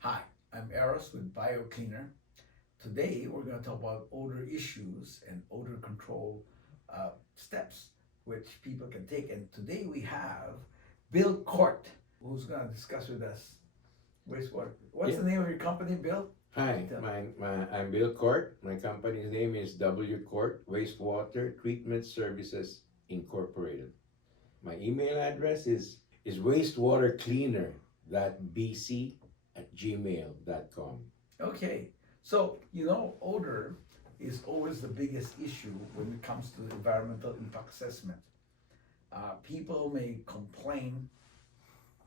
Hi, I'm Eros with BioCleaner. Today we're going to talk about odor issues and odor control steps which people can take. And today we have Bill Cort, who's going to discuss with us wastewater. What's Yeah. the name of your company, Bill? Hi, I'm Bill Cort. My company's name is W Cort Wastewater Treatment Services Incorporated. My email address is wastewatercleaner.bc@gmail.com. Okay, odor is always the biggest issue when it comes to environmental impact assessment. People may complain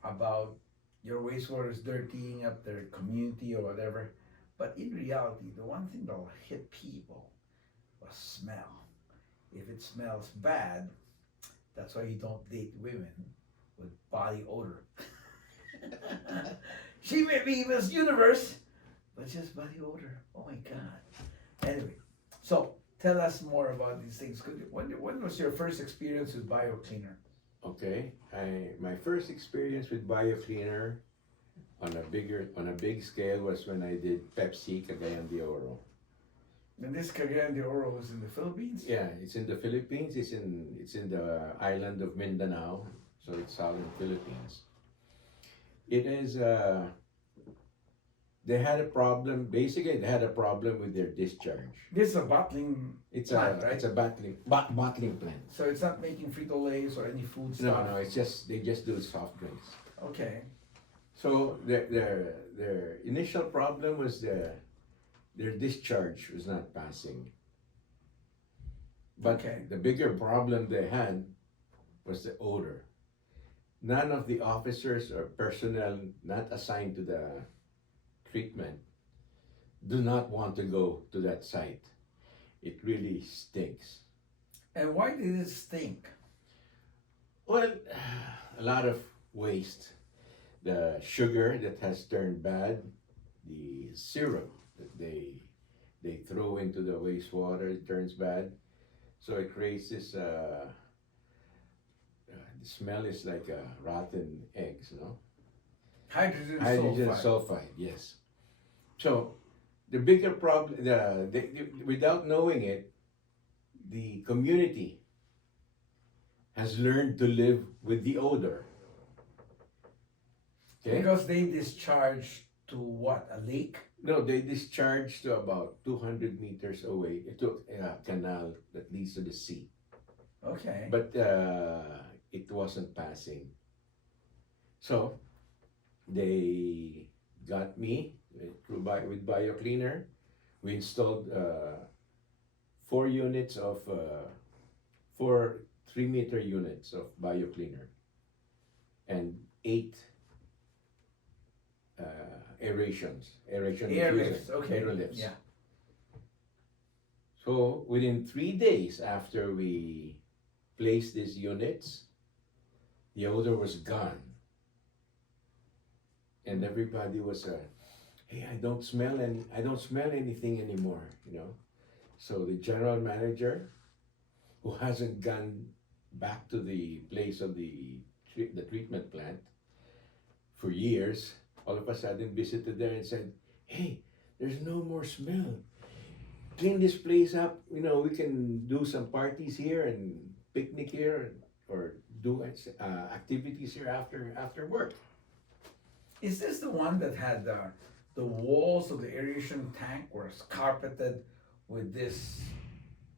about your wastewater is dirtying up their community or whatever. But in reality, the one thing that'll hit people was smell. If it smells bad, that's why you don't date women with body odor. She may be Miss Universe, but just body odor. Oh my God. Anyway, so tell us more about these things. When was your first experience with BioCleaner? Okay, my first experience with BioCleaner on a big scale was when I did Pepsi Cagayan de Oro. And this Cagayan de Oro was in the Philippines? Yeah, it's in the Philippines. It's in the island of Mindanao, so it's southern Philippines. It is they had a problem. Basically, they had a problem with their discharge. This is a bottling plant, right? It's a bottling plant. So it's not making Frito-Lays or any food No, stuff? no, it's just they just do soft drinks. Okay. So their initial problem was their discharge was not passing. But Okay. the bigger problem they had was the odor. None of the officers or personnel not assigned to the treatment do not want to go to that site. It really stinks. And why did it stink? Well, a lot of waste. The sugar that has turned bad, the syrup that they throw into the wastewater turns bad. So it creates this. The smell is like rotten eggs, Hydrogen Hydrogen sulfide. sulfide, yes. So the bigger problem, without knowing it, the community has learned to live with the odor. Okay? Because they discharge to what? A lake? No, they discharged to about 200 meters away. It took a canal that leads to the sea. Okay. But it wasn't passing. So they got me with BioCleaner. We installed 4 units of 4 3-meter units of BioCleaner and 8 aeration Air diffusers, lifts. Okay. air lifts. Yeah. So within 3 days after we placed these units, the odor was gone, and everybody was hey, I don't smell anything anymore. So the general manager, who hasn't gone back to the place of the treatment plant for years, all of a sudden visited there and said, "Hey, there's no more smell. Clean this place up. We can do some parties here and picnic here, or do activities here after work." Is this the one that had the walls of the aeration tank were carpeted with this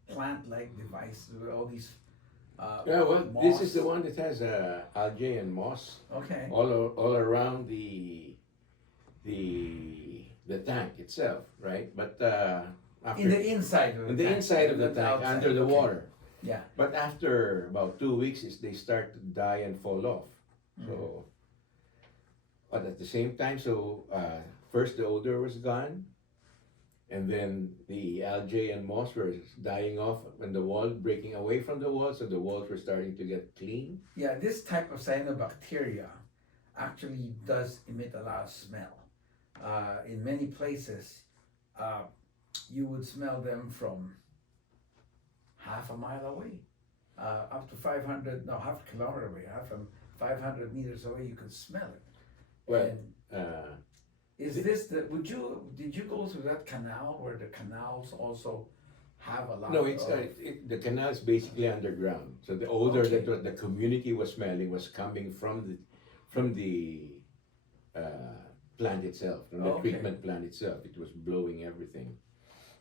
plant-like device with all these Yeah, well, moss? this is the one that has algae and moss Okay. all around the tank itself, right? But In the inside of the in the tank, inside of the not tank, outside. under the Okay. water. Yeah. But after about 2 weeks, they start to die and fall off. So, but at the same time, first the odor was gone, and then the algae and moss were dying off, and the wall breaking away from the wall, so the walls were starting to get clean. Yeah, this type of cyanobacteria actually does emit a lot of smell. In many places, you would smell them from half a mile away, up to 500, no, half a kilometer away, 500 meters away, you could smell it. Well, And uh, Is this the, did you go through that canal where the canals also have a lot No, of? the canal is basically underground. So the odor Okay. that the community was smelling was coming from the plant itself, from the Okay. treatment plant itself. It was blowing everything.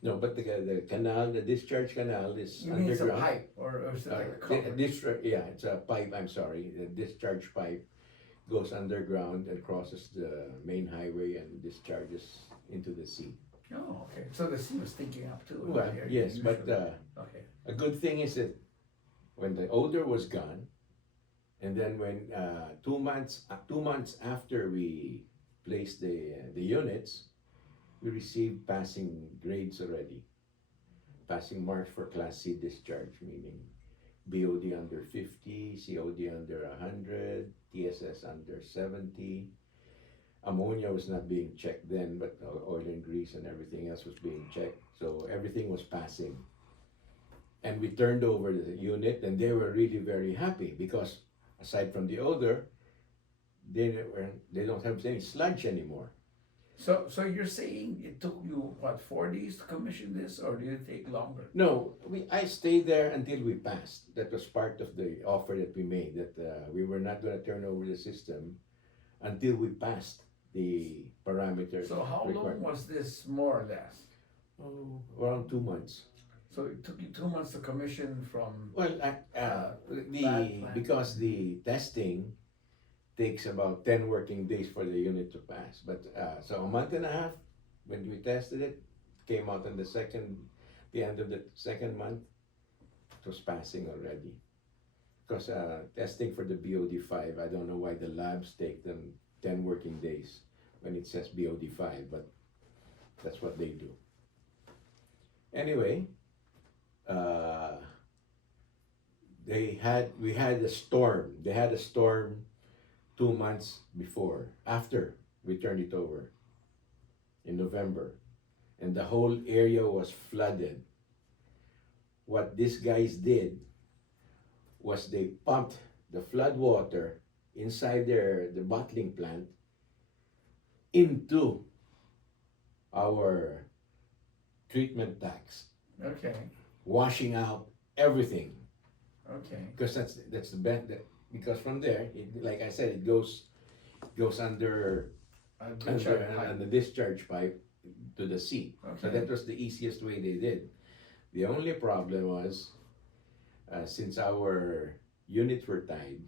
No, but the canal, the discharge canal is You mean it's a underground. pipe or is it like a The cover? yeah, it's a pipe. I'm sorry, the discharge pipe goes underground and crosses the main highway and discharges into the sea. Oh, okay, so the sea was stinking up too. Well, here, yes, but usually. Okay, a good thing is that when the odor was gone, and then when 2 months after we placed the units, we received passing grades already. Passing marks for Class C discharge, meaning BOD under 50, COD under 100, TSS under 70. Ammonia was not being checked then, but oil and grease and everything else was being checked. So everything was passing. And we turned over the unit, and they were really very happy because aside from the odor, they don't have any sludge anymore. so you're saying it took you, what, 4 days to commission this, or did it take longer? No, I stayed there until we passed. That was part of the offer that we made, that we were not going to turn over the system until we passed the parameters. So how long was this, more or less? Oh, around 2 months. So it took you 2 months to commission from, Well, because the testing takes about 10 working days for the unit to pass. But so a month and a half when we tested it, came out on the end of the second month, it was passing already. Because testing for the BOD5, I don't know why the labs take them 10 working days when it says BOD5, but that's what they do. Anyway, we had a storm. They had a storm 2 months after we turned it over in November, and the whole area was flooded. What these guys did was they pumped the flood water inside the bottling plant into our treatment tanks, okay, washing out everything. okay. Because that's the best. Because from there, like I said, it goes under the discharge pipe to the sea. So Okay. that was the easiest way they did. The only problem was, since our units were tied,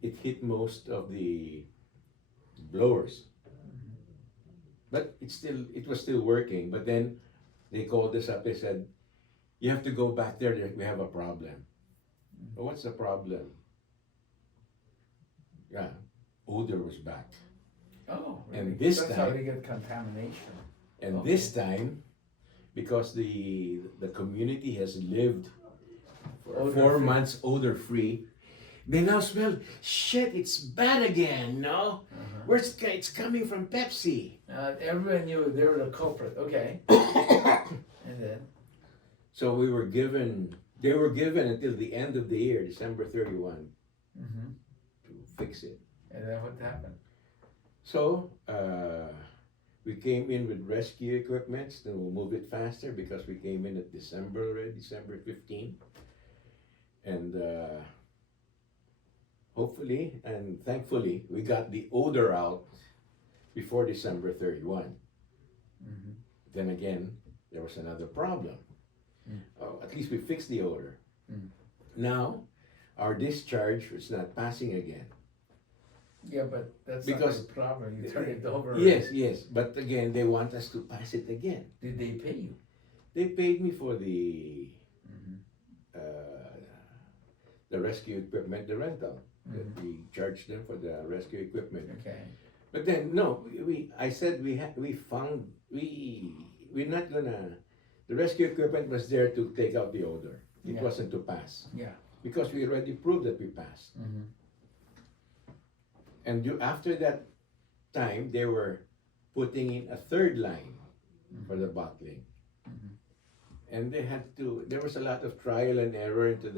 it hit most of the blowers. But it was still working. But then they called us up. They said, "You have to go back there. We have a problem." Well, what's the problem? Yeah, odor was back. Oh, really? And this That's how time- they get contamination. And Okay. this time, because the community has lived for Odor 4 free. months odor free, they now smell shit. It's bad again. No, it's coming from Pepsi. Everyone knew they were the culprit. Okay. And then, So they were given until the end of the year, December 31, to fix it. and then what happened? So we came in with rescue equipment to move it faster because we came in at December already, December 15. And hopefully and thankfully we got the odor out before December 31. Then again, there was another problem. At least we fixed the odor. Now our discharge was not passing again. Yeah, but that's Because- not the problem. You turn it over. Yes, but again, they want us to pass it again. Did they pay you? They paid me for the rescue equipment, the rental. That we charged them for the rescue equipment. Okay. But then no, I said we're not gonna. The rescue equipment was there to take out the odor. It Yeah. wasn't to pass Yeah. because we already proved that we passed. And after that time, they were putting in a third line for the bottling. And there was a lot of trial and error into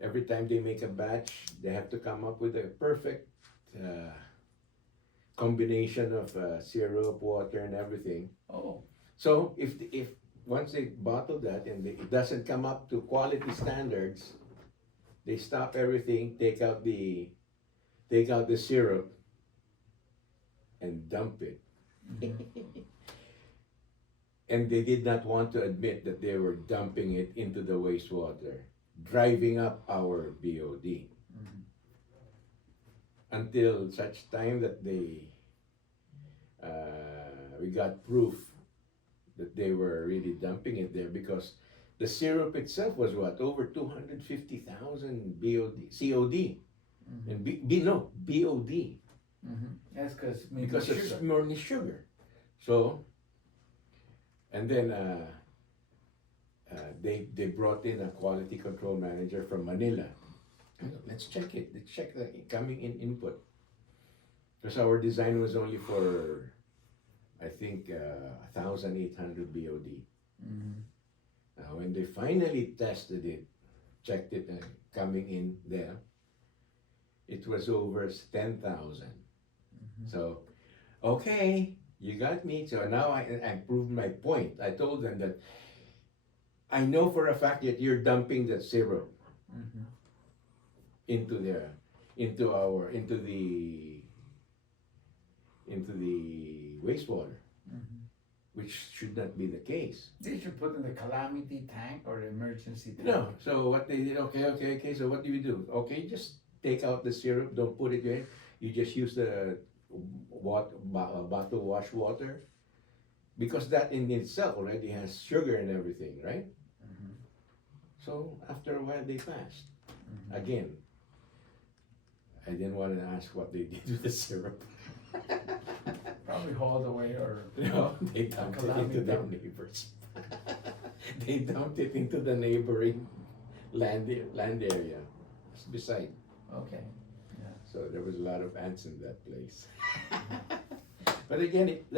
every time they make a batch, they have to come up with a perfect combination of syrup, water, and everything. Oh, So if once they bottle that and it doesn't come up to quality standards, they stop everything, take out the syrup, and dump it. And they did not want to admit that they were dumping it into the wastewater, driving up our BOD. Until such time that we got proof that they were really dumping it there, because the syrup itself was what, over 250,000 BOD, COD, and no, BOD, that's because sugar. it's more sugar. So, and then they brought in a quality control manager from Manila. Let's check it. Let's check the coming in input. Because our design was only for, I think, 1,800 BOD. Now, when they finally tested it, checked it, coming in there, it was over 10,000. So, okay, you got me. So now I proved my point. I told them that I know for a fact that you're dumping that syrup into the wastewater, which should not be the case. They should put in the calamity tank or the emergency tank. No. So what they did? Okay. So what do you do? Okay, just take out the syrup. Don't put it there. You just use the bottle wash water, because that in itself already has sugar and everything, right? So after a while they passed. Again, I didn't want to ask what they did with the syrup. Probably hauled away or No, they dumped it into their neighbors. They dumped it into the neighboring land area. It's beside. okay. So there was a lot of ants in that place. But again, it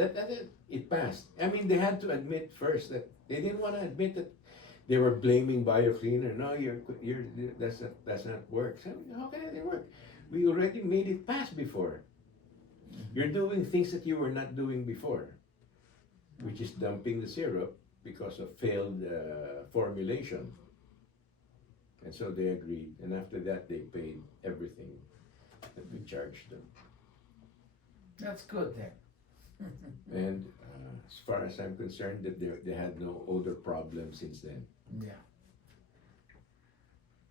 passed. I mean, they had to admit first that they didn't want to admit that they were blaming BioCleaner. No, that's not work. So how can it work? We already made it pass before. You're doing things that you were not doing before, which is dumping the syrup because of failed formulation. And so they agreed, and after that they paid everything that we charged them. That's good then. And as far as I'm concerned, that they had no odor problem since then. Yeah.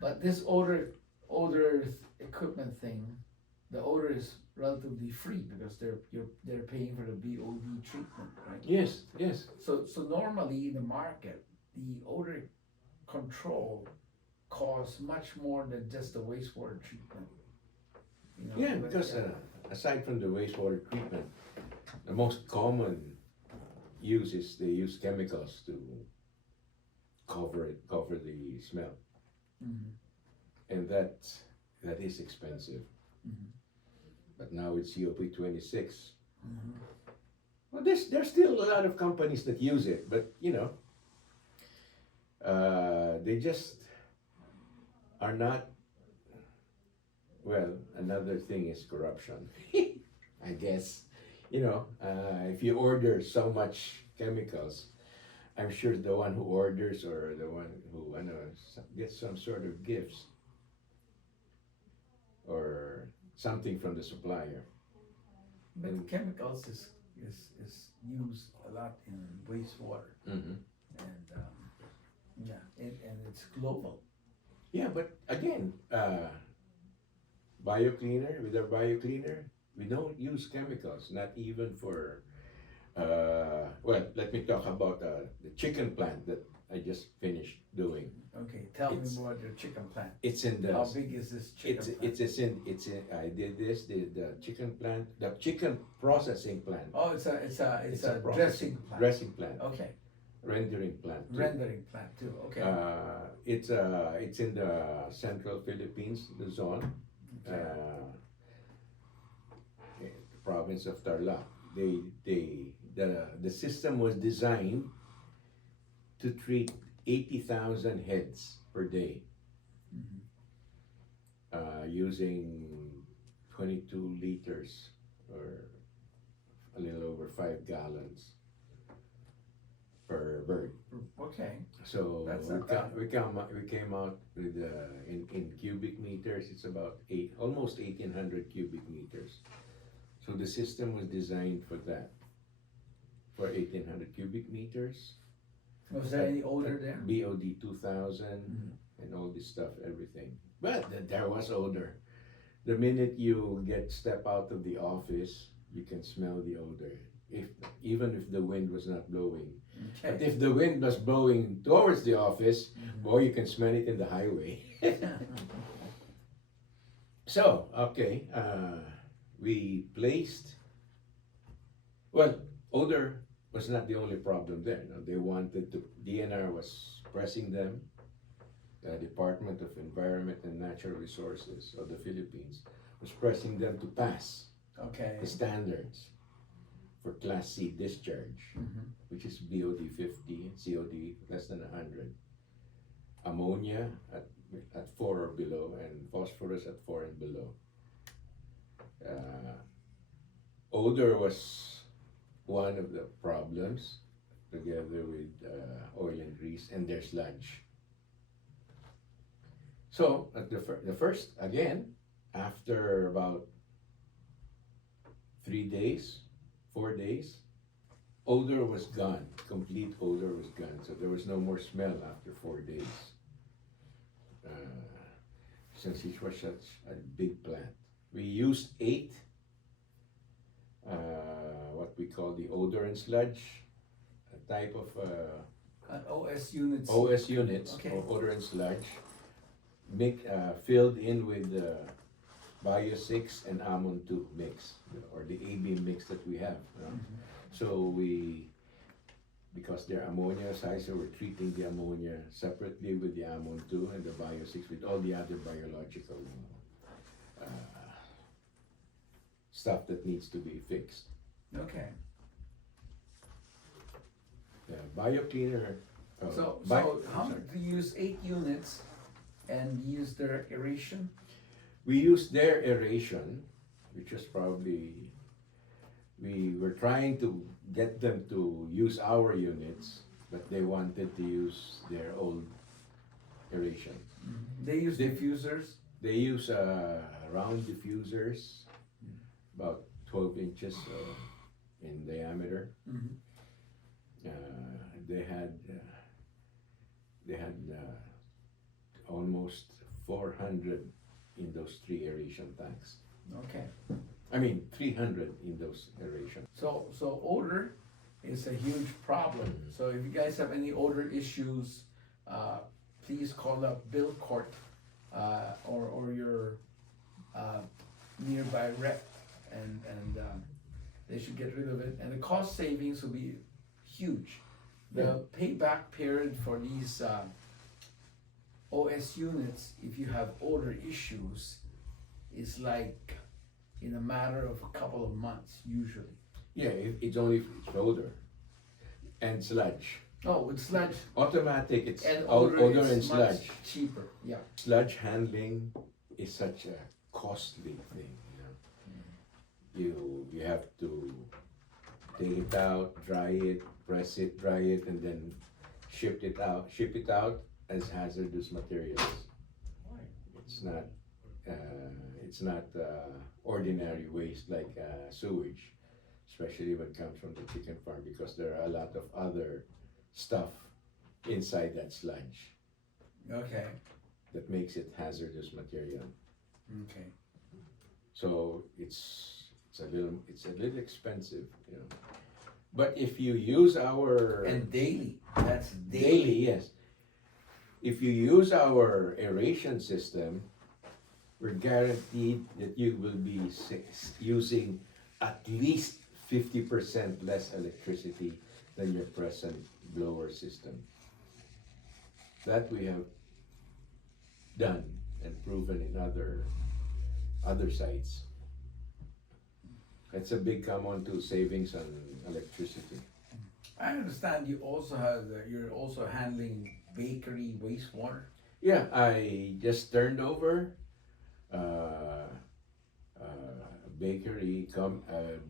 But this odor equipment thing, the odor is relatively free because they're paying for the BOD treatment, right? Yes. So normally in the market, the odor control costs much more than just the wastewater treatment. You know, Yeah, because aside from the wastewater treatment, the most common use is they use chemicals to cover the smell, and that is expensive. But now with COP26, well, there's still a lot of companies that use it, but they just are not. Well, another thing is corruption. I guess, if you order so much chemicals, I'm sure the one who orders or the one who gets some sort of gifts or something from the supplier. But chemicals is used a lot in wastewater, and it's global. Yeah, but again, with our BioCleaner, we don't use chemicals, not even for, well, let me talk about the chicken plant that I just finished doing. Okay, tell me more about your chicken plant. It's in the. How big is this chicken plant? It's in. I did the chicken plant, the chicken processing plant. Oh, it's a dressing plant. Dressing plant. Okay. Rendering plant. Too. Rendering plant too. Okay. It's in the central Philippines, the zone. Okay. Province of Tarlac. The system was designed to treat 80,000 heads per day, using 22 liters or a little over 5 gallons per bird. Okay. So That's we, not bad. we came out with in cubic meters. It's about almost 1,800 cubic meters. So the system was designed for that, for 1,800 cubic meters. Was there any odor there? BOD 2000 and all this stuff, everything. But there was odor. The minute you step out of the office, you can smell the odor. Even if the wind was not blowing. But Okay. if the wind was blowing towards the office, boy, you can smell it in the highway. So, okay, we placed, well, odor was not the only problem there. No, they wanted to, DNR was pressing them, the Department of Environment and Natural Resources of the Philippines was pressing them to pass Okay. the standards for Class C discharge, which is BOD 50, COD less than 100, ammonia at 4 or below, and phosphorus at 4 and below. Odor was one of the problems, together with oil and grease and their sludge. So at the first, again, after about 3 days, 4 days, odor was gone. Complete odor was gone. So there was no more smell after 4 days. Since it was such a big plant, we used 8 what we call the odor and sludge, a type of An OS units. OS units, Okay. or odor and sludge, filled in with Bio 6 and Ammon 2 mix, or the AB mix that we have. So because they're ammonia size, so we're treating the ammonia separately with the Ammon 2 and the Bio 6 with all the other biological stuff that needs to be fixed. Okay. The bio cleaner. So how do you use 8 units and use their aeration? We used their aeration, which was probably, we were trying to get them to use our units, but they wanted to use their old aeration. They use diffusers. They use round diffusers, about 12 inches in diameter. They had almost 400 in those 3 aeration tanks. Okay. I mean 300 in those aeration. So odor is a huge problem. So if you guys have any odor issues, please call up Bill Cort or your nearby rep, and they should get rid of it. And the cost savings will be huge. The payback period for these OS units, if you have odor issues, is like in a matter of a couple of months usually. Yeah, it's only for odor and sludge. Oh, with sludge Automatic, it's and odor odor and is much sludge. cheaper. Yeah. Sludge handling is such a costly thing. You have to take it out, dry it, press it, dry it, and then ship it out as hazardous materials. It's not ordinary waste like sewage, especially when it comes from the chicken farm, because there are a lot of other stuff inside that sludge Okay. that makes it hazardous material. Okay. So it's a little expensive, But if you use our And daily. That's daily, yes. If you use our aeration system, we're guaranteed that you will be using at least 50% less electricity than your present blower system. That we have done and proven in other sites. That's a big come on to savings on electricity. I understand you also have you're also handling bakery wastewater. Yeah, I just turned over a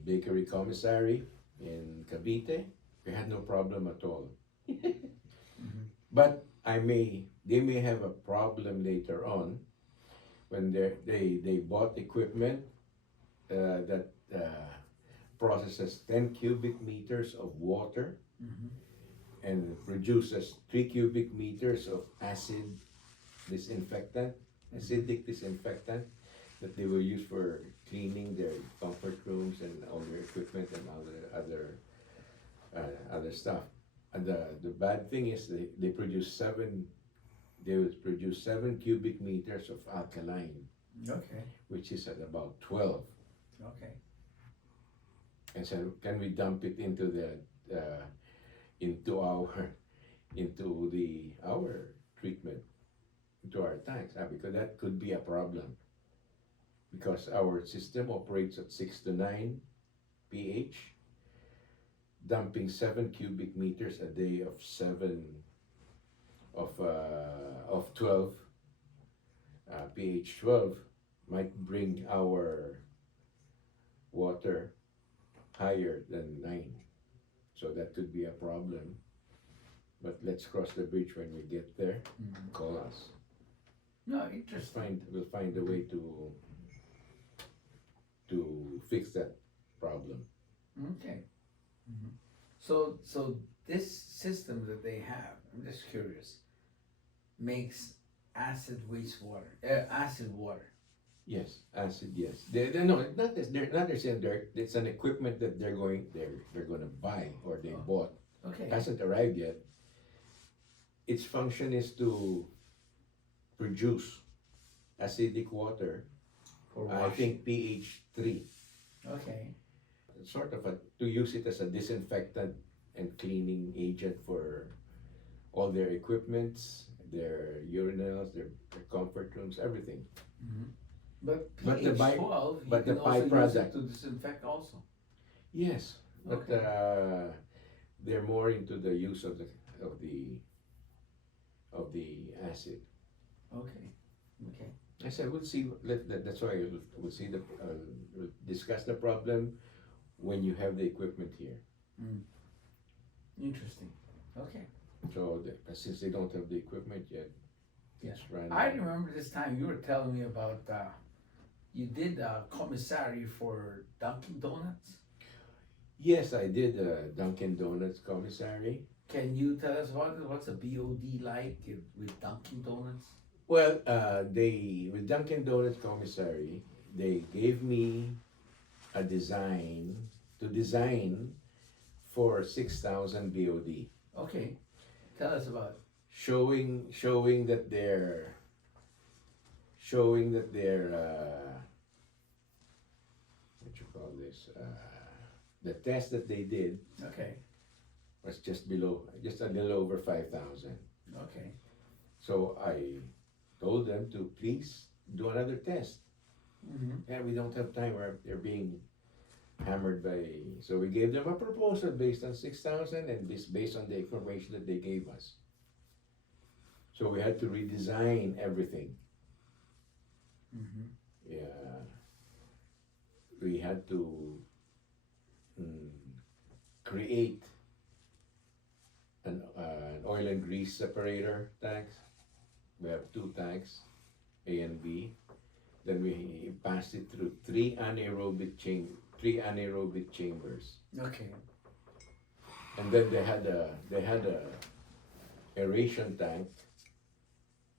bakery commissary in Cavite. We had no problem at all. Mhm. But they may have a problem later on when they bought equipment that processes 10 cubic meters of water Mhm. and produces 3 cubic meters of disinfectant, acidic disinfectant that they will use for cleaning their comfort rooms and all their equipment and other stuff. And the bad thing is they will produce 7 cubic meters of alkaline, Okay. which is at about 12. Okay. And so can we dump it into into our our treatment, into our tanks? Because that could be a problem, because our system operates at 6 to 9 pH. Dumping 7 cubic meters a day of 12 pH 12 might bring our water higher than 9. So that could be a problem. But let's cross the bridge when we get there. Mhm. Call us. No, We'll interesting. find a way to fix that problem. Okay. Mhm. So this system that they have, I'm just curious, makes acid wastewater, acid water. Yes, acid. Yes. No, not this. They're not necessarily dirt. It's an equipment that they're going to buy or they Oh. bought. Okay. Hasn't arrived yet. Its function is to produce acidic water. For I washing. think pH 3. Okay. Sort of to use it as a disinfectant and cleaning agent for all their equipments, their urinals, their comfort rooms, everything. Mm-hmm. But But the pH 12, you but the can also use it byproduct. to disinfect also. Yes, but Okay. they're more into the use of the acid. Okay. Okay. I said we'll see. That's why we'll see we'll discuss the problem when you have the equipment here. Mm. Interesting. Okay. So since they don't have the equipment yet, it's running. I remember this time you were telling me about you did a commissary for Dunkin' Donuts. Yes, I did Dunkin' Donuts commissary. Can you tell us what's a BOD like with Dunkin' Donuts? Well, with Dunkin' Donuts commissary, they gave me a design for 6,000 BOD, Okay. Tell us about it. showing that they're what you call this, the test that they did Okay. was just a little over 5,000. Okay. So I told them to please do another test. Mm-hmm. And we don't have time, they're being hammered by. So we gave them a proposal based on 6,000 and this based on the information that they gave us. So we had to redesign everything. Mm-hmm. Yeah, we had to create an oil and grease separator tanks. We have 2 tanks, A and B. Then we passed it through 3 anaerobic chambers, Okay. and then they had a aeration tank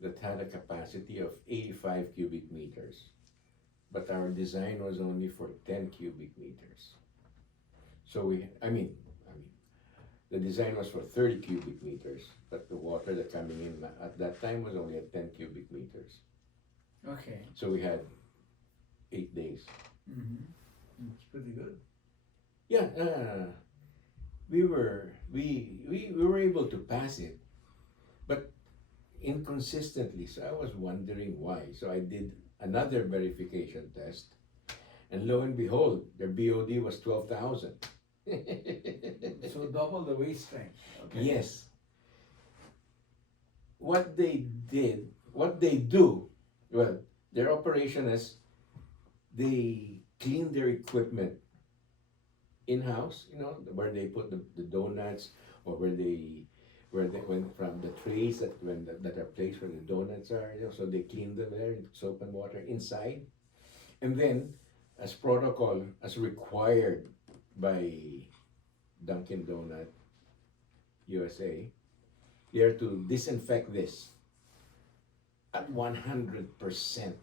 that had a capacity of 85 cubic meters, but our design was only for 10 cubic meters. So the design was for 30 cubic meters, but the water that coming in at that time was only at 10 cubic meters. Okay. So we had 8 days. Mm-hmm. It's pretty good. Yeah, we were able to pass it, but inconsistently. So I was wondering why. So I did another verification test, and lo and behold, their BOD was 12,000. So double the waist strength. Okay. Yes. What they do, well, their operation is they clean their equipment in-house, where they put the donuts, or where they when from the trays that are placed where the donuts are, so they clean them there in soap and water inside. And then, as protocol, as required by Dunkin' Donut USA, they are to disinfect this at 100%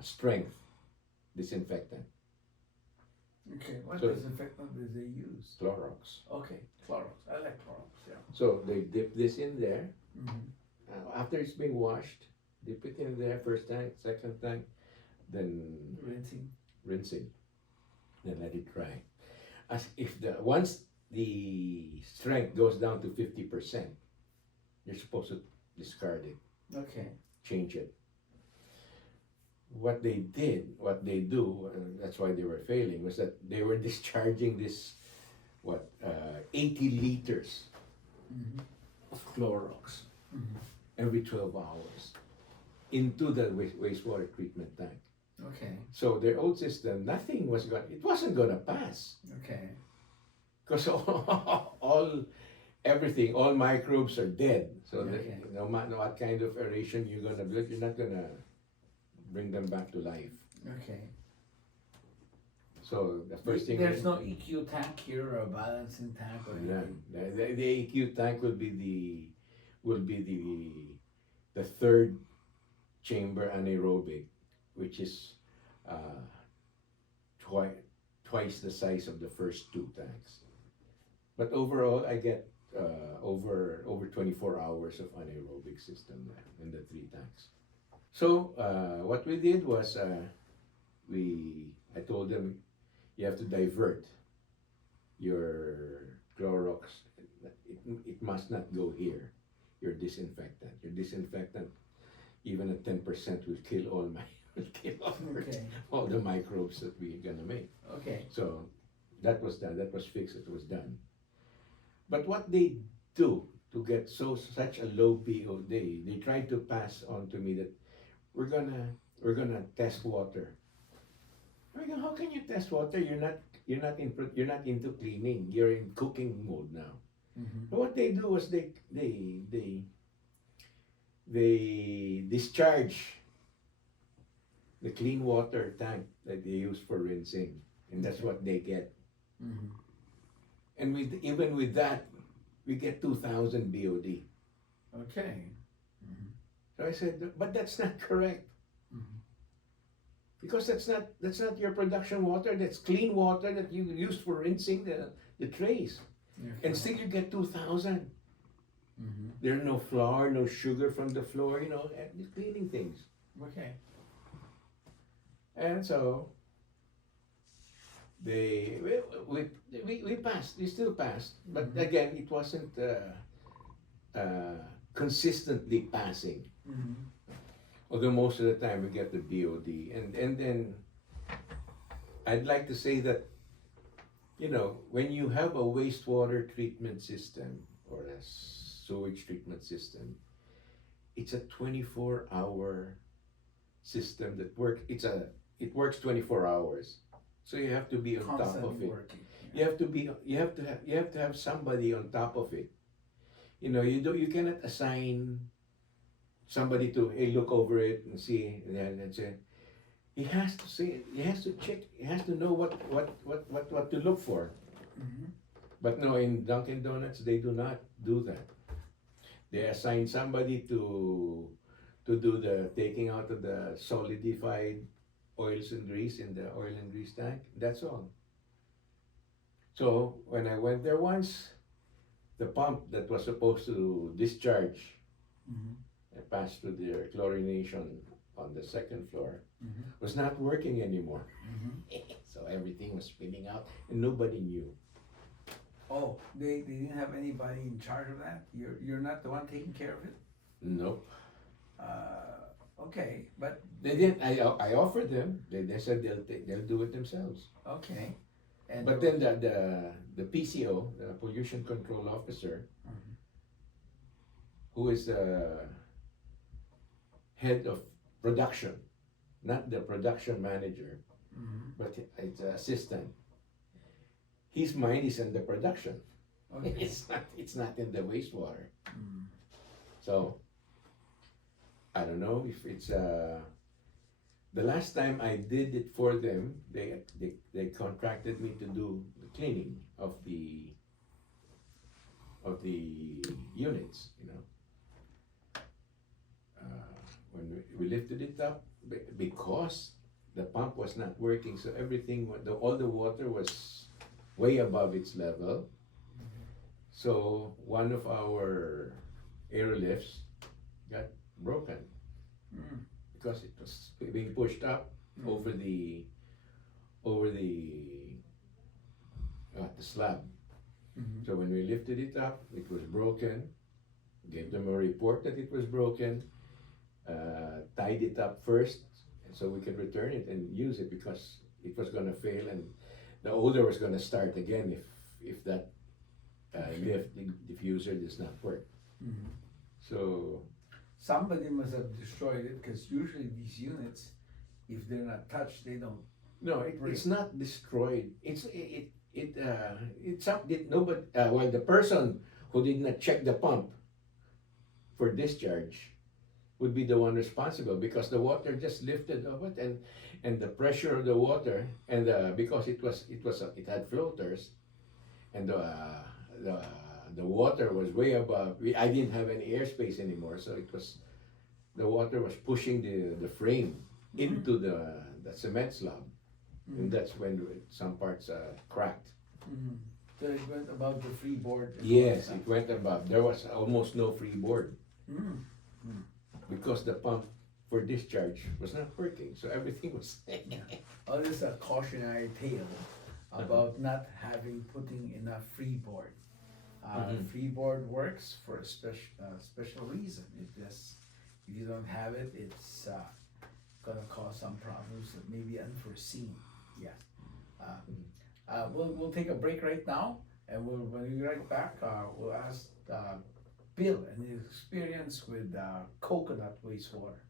strength disinfectant. Okay, what So- disinfectant do they use? Clorox. Okay, Clorox. I like Clorox, yeah. So they dip this in there. Mm-hmm. After it's being washed, dip it in there first time, second time, then Rinsing. rinsing, then let it dry. As if once the strength goes down to 50%, you're supposed to discard it, Okay. change it. What they do, that's why they were failing, was that they were discharging this, 80 liters Mm-hmm. of Clorox Mm-hmm. every 12 hours into the wastewater treatment tank. Okay. So their old system, it wasn't gonna pass. Okay. Because all microbes are dead. So Okay. no matter what kind of aeration you're gonna build, you're not gonna bring them back to life. Okay. So the first thing There's no EQ tank here or a balancing tank or anything. the EQ tank will be the third chamber anaerobic, which is twice the size of the first two tanks. But overall, I get over 24 hours of anaerobic system there in the three tanks. So what we did was I told them, you have to divert your Clorox. It must not go here. Your disinfectant, even at 10% will kill Okay. all the microbes that we're gonna make. Okay. So that was done. That was fixed. It was done. But what they do to get such a low BOD, they tried to pass on to me that we're gonna test water. I go, how can you test water? You're not into cleaning. You're in cooking mode now. Mm-hmm. But what they do was they discharge the clean water tank that they use for rinsing, and that's what they get. Mm-hmm. And even with that, we get 2,000 BOD. Okay. Mm-hmm. So I said, but that's not correct. Mm-hmm. Because that's not your production water. That's clean water that you use for rinsing the trays, and still you get 2,000. Mm-hmm. There's no flour, no sugar from the floor, and cleaning things. Okay. And so we passed. We still passed, but Mhm. again, it wasn't consistently passing. Mm-hmm. Although most of the time we get the BOD, and then I'd like to say that, when you have a wastewater treatment system or a sewage treatment system, it's a 24-hour system that works. It works 24 hours, so you have to be on top of Constantly it. working. You have to have somebody on top of it. You cannot assign somebody to look over it and see and say. He has to see it. He has to check. He has to know what to look for. Mm-hmm. But no, in Dunkin' Donuts they do not do that. They assign somebody to do the taking out of the solidified oils and grease in the oil and grease tank. That's all. So when I went there once, the pump that was supposed to discharge Mm-hmm. passed through the chlorination on the second floor Mm-hmm. was not working anymore. Mm-hmm. So everything was spilling out and nobody knew. Oh, they didn't have anybody in charge of that? You're not the one taking care of it? Nope. Okay, but They didn't. I offered them. They said they'll do it themselves. okay. And But then the PCO, the pollution control officer, Mhm. who is the head of production, not the production manager, but it's an assistant. His mind is in the production. Okay. It's not in the wastewater. Mm. So I don't know if it's the last time I did it for them, they contracted me to do the cleaning of the units, you know. When we lifted it up, because the pump was not working, so everything, all the water was way above its level. So one of our airlifts got broken because it was being pushed up over the slab. So when we lifted it up, it was broken. Gave them a report that it was broken. Tied it up first, so we could return it and use it, because it was going to fail and the odor was going to start again if that lift diffuser does not work. So Somebody must have destroyed it, because usually these units, if they're not touched, they don't. no, it's not destroyed. It's up. Nobody. Well, the person who did not check the pump for discharge would be the one responsible, because the water just lifted of it, and the pressure of the water, and because it had floaters, and the water was way above. I didn't have any airspace anymore, so the water was pushing the frame into the cement slab, and that's when some parts cracked. So it went above the freeboard. Yes, it went above. There was almost no freeboard because the pump for discharge was not working, so everything was. Oh, this is a cautionary tale about not putting enough freeboard. Freeboard works for a special reason. If you don't have it, it's gonna cause some problems that may be unforeseen. Yeah. We'll take a break right now, and when we get back, we'll ask Bill and his experience with coconut wastewater.